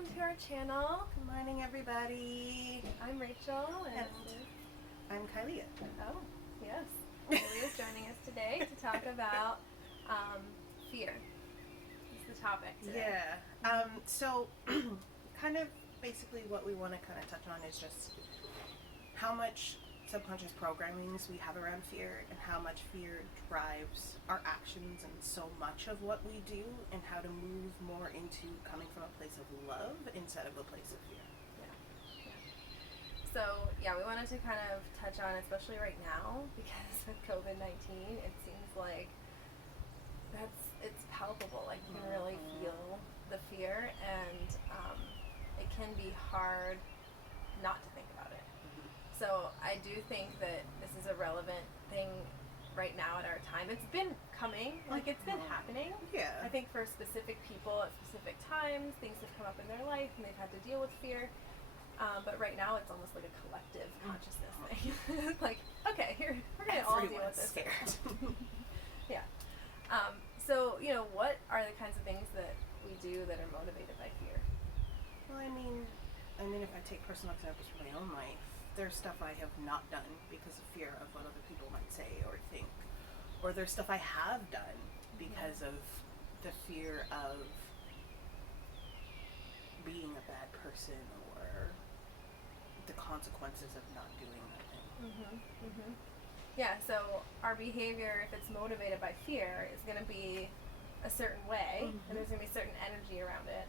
welcome to our channel. Good morning, everybody. I'm Rachel, and I'm Kylie. oh, yes, Kylie is joining us today to talk about fear. It's the topic today. Yeah. So, kind of basically what we want to kind of touch on is just how much subconscious programmings we have around fear and how much fear drives our actions and so much of what we do, and how to move more into coming from a place of love instead of a place of fear. So, we wanted to kind of touch on, especially right now, because with COVID-19, it seems like it's palpable. Like, you can really feel the fear, and it can be hard not to think about it. So I do think that this is a relevant thing right now at our time. It's been coming, like it's been happening. Yeah. I think for specific people at specific times, things have come up in their life and they've had to deal with fear. But right now it's almost like a collective consciousness thing. Like, okay, here, we're going to all deal with this. Scared. Yeah. So, what are the kinds of things that we do that are motivated by fear? Well, I mean, if I take personal examples from my own life, there's stuff I have not done because of fear of what other people might say or think. Or there's stuff I have done because of the fear of being a bad person or the consequences of not doing that thing. Yeah, so our behavior, if it's motivated by fear, is going to be a certain way, and there's going to be certain energy around it.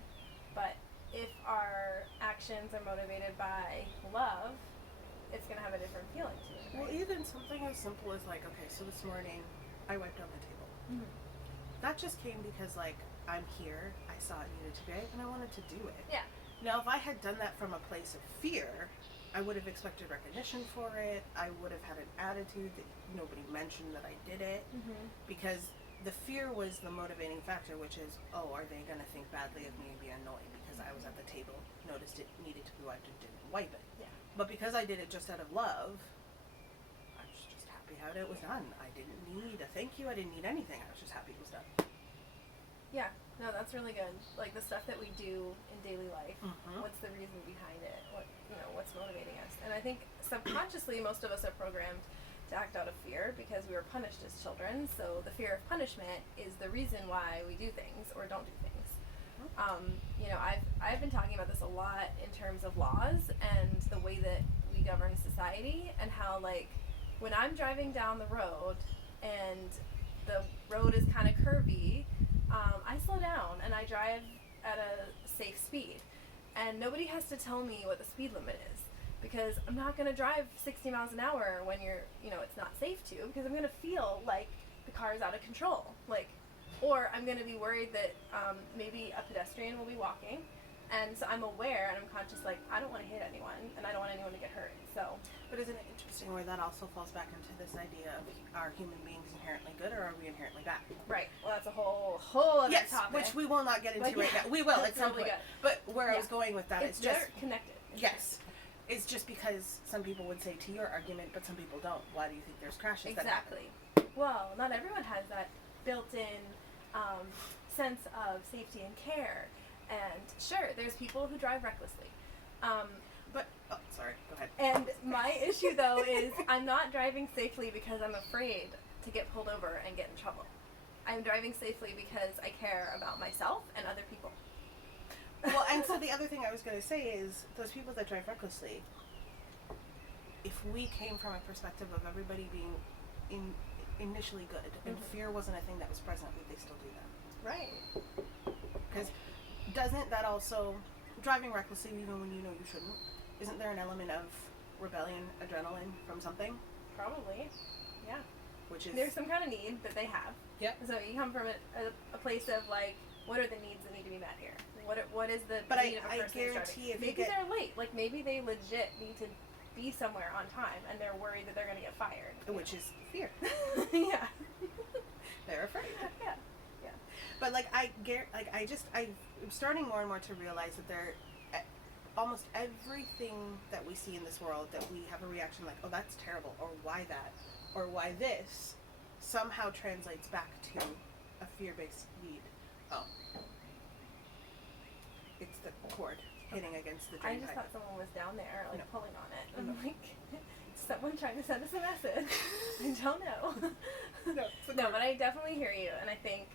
But if our actions are motivated by love, it's going to have a different feeling to it. Right? Well, even something as simple as like, okay, so this morning I wiped down the table. That just came because like I'm here, I saw it needed to be, and I wanted to do it. Yeah. Now, if I had done that from a place of fear, I would have expected recognition for it. I would have had an attitude that nobody mentioned that I did it, because the fear was the motivating factor, which is, oh, are they going to think badly of me and be annoyed because I was at the table, noticed it needed to be wiped and didn't wipe it. Yeah. But because I did it just out of love, I was just happy how it was done. I didn't need a thank you. I didn't need anything. I was just happy it was done. Yeah. No, that's really good. Like the stuff that we do in daily life, what's the reason behind it? What's motivating us? And I think subconsciously most of us are programmed to act out of fear because we were punished as children. So the fear of punishment is the reason why we do things or don't do things. I've been talking about this a lot in terms of laws and the way that we govern society, and how like when I'm driving down the road and the road is kind of curvy, I slow down and I drive at a safe speed, and nobody has to tell me what the speed limit is, because I'm not going to drive 60 miles an hour when it's not safe to, because I'm going to feel like the car is out of control, or I'm going to be worried that maybe a pedestrian will be walking, and so I'm aware and I'm conscious, like, I don't want to hit anyone and I don't want anyone to get hurt. So, but isn't it interesting where that also falls back into this idea of, are human beings inherently good or are we inherently bad? Right. Well, that's a whole other topic. Which we will not get into right now. We will at some point. But where I was going with that is just connected. Yes. It's just because some people would say to your argument, but some people don't. Why do you think there's crashes that happen? Exactly. Well, not everyone has that built-in sense of safety and care. And sure, there's people who drive recklessly. Sorry, go ahead. And my issue, though, is I'm not driving safely because I'm afraid to get pulled over and get in trouble. I'm driving safely because I care about myself and other people. Well, and so the other thing I was going to say is, those people that drive recklessly, if we came from a perspective of everybody being initially good, and fear wasn't a thing that was present, would they still do that? Right. Because doesn't that also, driving recklessly even when you know you shouldn't, isn't there an element of rebellion, adrenaline from something? Probably, yeah. Which is, there's some kind of need that they have. Yep. So you come from a place of like, what are the needs that need to be met here? What is the need of a person? I guarantee if maybe they're late. Like maybe they legit need to be somewhere on time and they're worried that they're going to get fired. Which is fear. Yeah. They're afraid. Yeah. But I'm starting more and more to realize that almost everything that we see in this world that we have a reaction like, oh, that's terrible, or why that, or why this, somehow translates back to a fear-based need. Oh. it's the cord hitting against the I drain just pipe. thought someone was down there, like, No. pulling on it. And No. I'm like, is someone trying to send us a message? I don't know. No, it's the No, cord. but I definitely hear you. And I think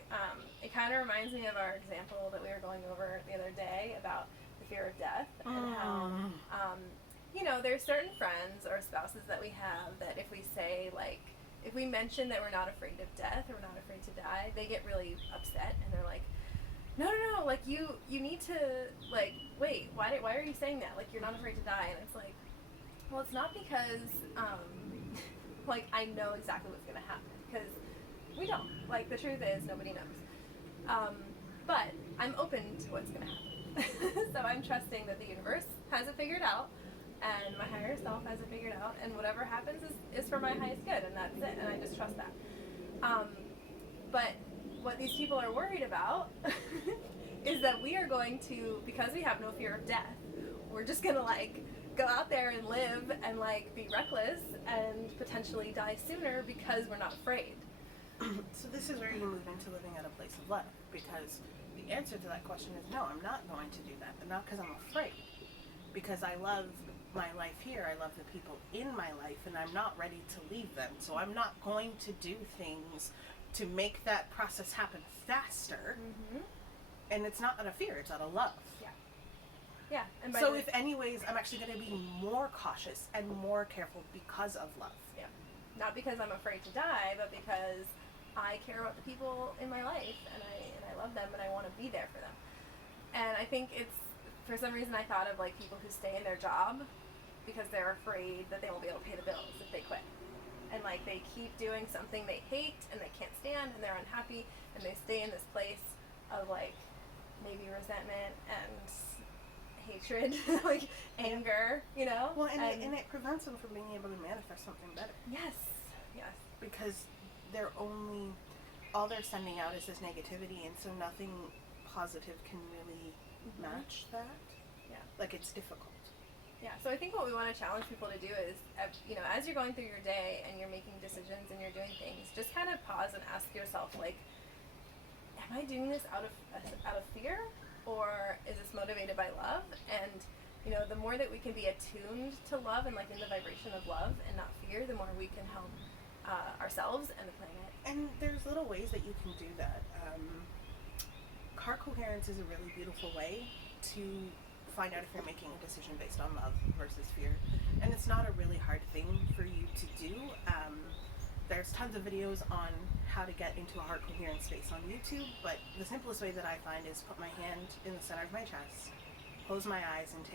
it kind of reminds me of our example that we were going over the other day about the fear of death and how, you know, there's certain friends or spouses that we have that if we say, like, if we mention that we're not afraid of death or we're not afraid to die, they get really upset and they're like, no, like you need to, like, wait, why are you saying that? Like, you're not afraid to die. And it's like, well, it's not because, like, I know exactly what's going to happen, because we don't. Like, the truth is, nobody knows. But I'm open to what's going to happen. So I'm trusting that the universe has it figured out, and my higher self has it figured out, and whatever happens is for my highest good, and that's it, and I just trust that. But what these people are worried about is that we are going to, because we have no fear of death, we're just going to, like, go out there and live and, like, be reckless and potentially die sooner because we're not afraid. So this is where you move into living at a place of love, because the answer to that question is no, I'm not going to do that, but not because I'm afraid. Because I love my life here, I love the people in my life, and I'm not ready to leave them. So I'm not going to do things to make that process happen faster. Mm-hmm. And it's not out of fear, it's out of love. Yeah. And by So if anyways, I'm actually going to be more cautious and more careful because of love. not because I'm afraid to die, but because I care about the people in my life, and I love them, and I want to be there for them. And I think it's, for some reason I thought of, like, people who stay in their job because they're afraid that they won't be able to pay the bills if they quit. And, like, they keep doing something they hate and they can't stand and they're unhappy, and they stay in this place of, like, maybe resentment and hatred, like anger, you know? Well, and it prevents them from being able to manifest something better. Yes. Because they're only, all they're sending out is this negativity, and so nothing positive can really match that. Yeah. Like, it's difficult. Yeah, so I think what we want to challenge people to do is, you know, as you're going through your day and you're making decisions and you're doing things, just kind of pause and ask yourself, like, am I doing this out of fear, or is this motivated by love? And, you know, the more that we can be attuned to love and, like, in the vibration of love and not fear, the more we can help ourselves and the planet. And there's little ways that you can do that. Car coherence is a really beautiful way to find out if you're making a decision based on love versus fear. And it's not a really hard thing for you to do. There's tons of videos on how to get into a heart coherent space on YouTube, but the simplest way that I find is put my hand in the center of my chest, close my eyes, and take